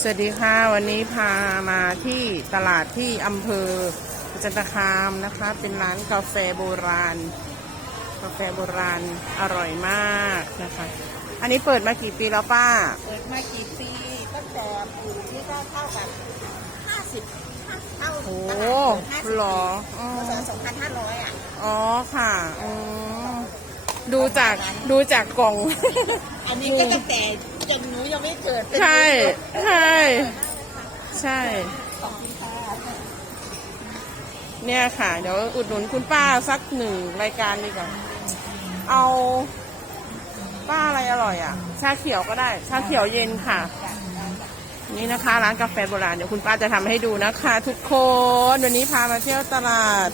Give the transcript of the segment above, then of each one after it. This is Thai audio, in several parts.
สวัสดีค่ะ วันนี้พามาที่ตลาดที่อำเภอประจันตคามนะคะ เป็นร้านกาแฟโบราณ กาแฟโบราณอร่อยมากนะคะ อันนี้เปิดมากี่ปีแล้วป้า เปิดมากี่ปีตั้งแต่ปลูกนี่ก็เท่ากับห้าสิบเท่าโอ้ตลาดเปิดห้าสิบหรอปีอ๋อพศสองพันห้าร้อยอะ อ๋อค่ะอืมดูจากดูจากกล่อง อันนี้ก็ตั้งแต่ จนหนูยังไม่เกิดเป็นใช่ ใช่ ใช่ของคุณป้าเนี่ยค่ะ เดี๋ยวอุดหนุนคุณป้าสักหนึ่งรายการดีกว่า เอาป้าอะไรอร่อยอะ ชาเขียวก็ได้ ชาเขียวเย็นค่ะ นี่นะคะ ร้านกาแฟโบราณ เดี๋ยวคุณป้าจะทำให้ดูนะคะ ทุกคน วันนี้พามาเที่ยวตลาด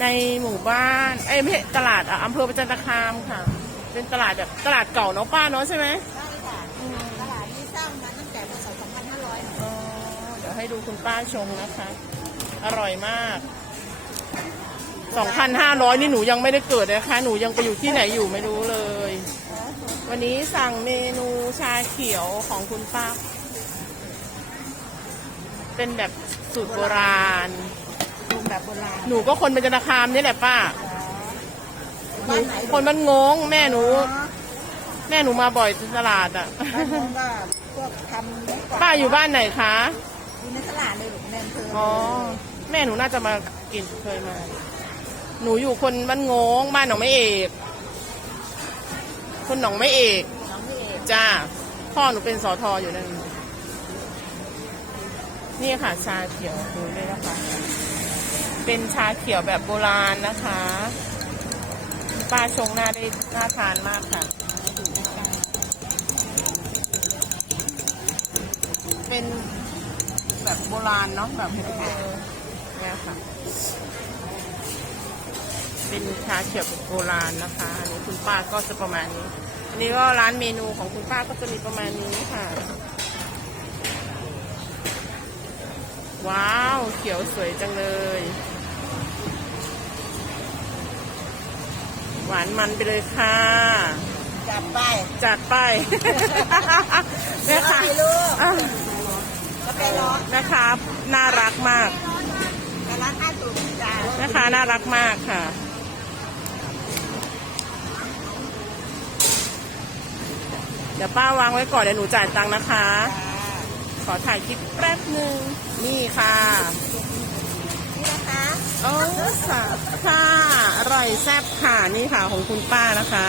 ในหมู่บ้าน เอ้ยไม่ใช่ตลาดอะอำเภอประจันตคามค่ะ เป็นตลาดแบบตลาดเก่าเนาะป้าเนาะใช่ไหมใช่ค่ะ ตลาดนี้สร้างมาตั้งแต่พศสองพันห้าร้อยอ๋อเดี๋ยวให้ดูคุณป้าชมนะคะ อร่อยมาก 2,500 นี่หนูยังไม่ได้เกิดนะคะ หนูยังไปอยู่ที่ไหนอยู่ไม่รู้เลย วันนี้สั่งเมนูชาเขียวของคุณป้า เป็นแบบสูตรโบราณปลูกแบบโบราณหนูก็คนเป็นจันทคามนี่แหละป้าหนูบ้านไหน คนบ้านงงแม่หนู แม่หนูมาบ่อยที่ตลาดอะบ้านโน้นก็พวกทำเนื้กวดป้าอยู่บ้านไหนคะอยู่ในตลาดเลยหรือในอำเภออ๋อแม่หนูน่าจะมากินเคยมา หนูอยู่คนบ้านงงบ้านหนองไม่เอกคนหนองไม่เอกน้องพี่เอกจ้าพ่อหนูเป็นสอทออยู่นั่นนี่ค่ะชาเขียวดูด้วยนะคะเป็นชาเขียวแบบโบราณนะคะ ป้าชงหน้าได้น่าทานมากค่ะ เป็นแบบโบราณเนาะแบบเออเนี่ยค่ะ เป็นชาเขียวแบบโบราณนะคะอันนี้คุณป้าก็จะประมาณนี้ อันนี้ก็ร้านเมนูของคุณป้าก็จะมีประมาณนี้ค่ะ ว้าวเขียวสวยจังเลย หวานมันไปเลยค่ะจับไป จัดไปแม่ค้าถ่ายรูปอะก็ไปร้อนแม่ ค้าน่ารักมากแต่ร้านห้าตุ่มจ้าแม่ค้าน่ารักมากค่ะ เดี๋ยวป้าวางไว้ก่อนเดี๋ยวหนูจ่ายตังค์นะคะ ขอถ่ายคลิปแป๊บหนึ่งนี่ค่ะนี่นะคะโอ้ค่ะค่ะอร่อยแซ่บค่ะนี่ค่ะของคุณป้านะคะ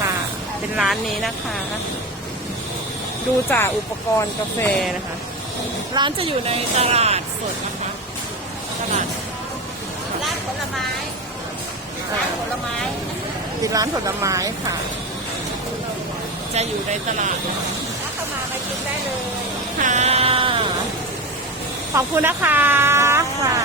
ค่ะ เป็นร้านนี้นะคะ ดูจากอุปกรณ์กาแฟนะคะ ร้านจะอยู่ในตลาดสดนะคะ ตลาดร้านผลไม้ร้านผลไม้ติดร้านผลไม้ค่ะ จะอยู่ในตลาดนะคะถ้าเข้ามามากินได้เลยค่ะ ขอบคุณนะคะค่ะ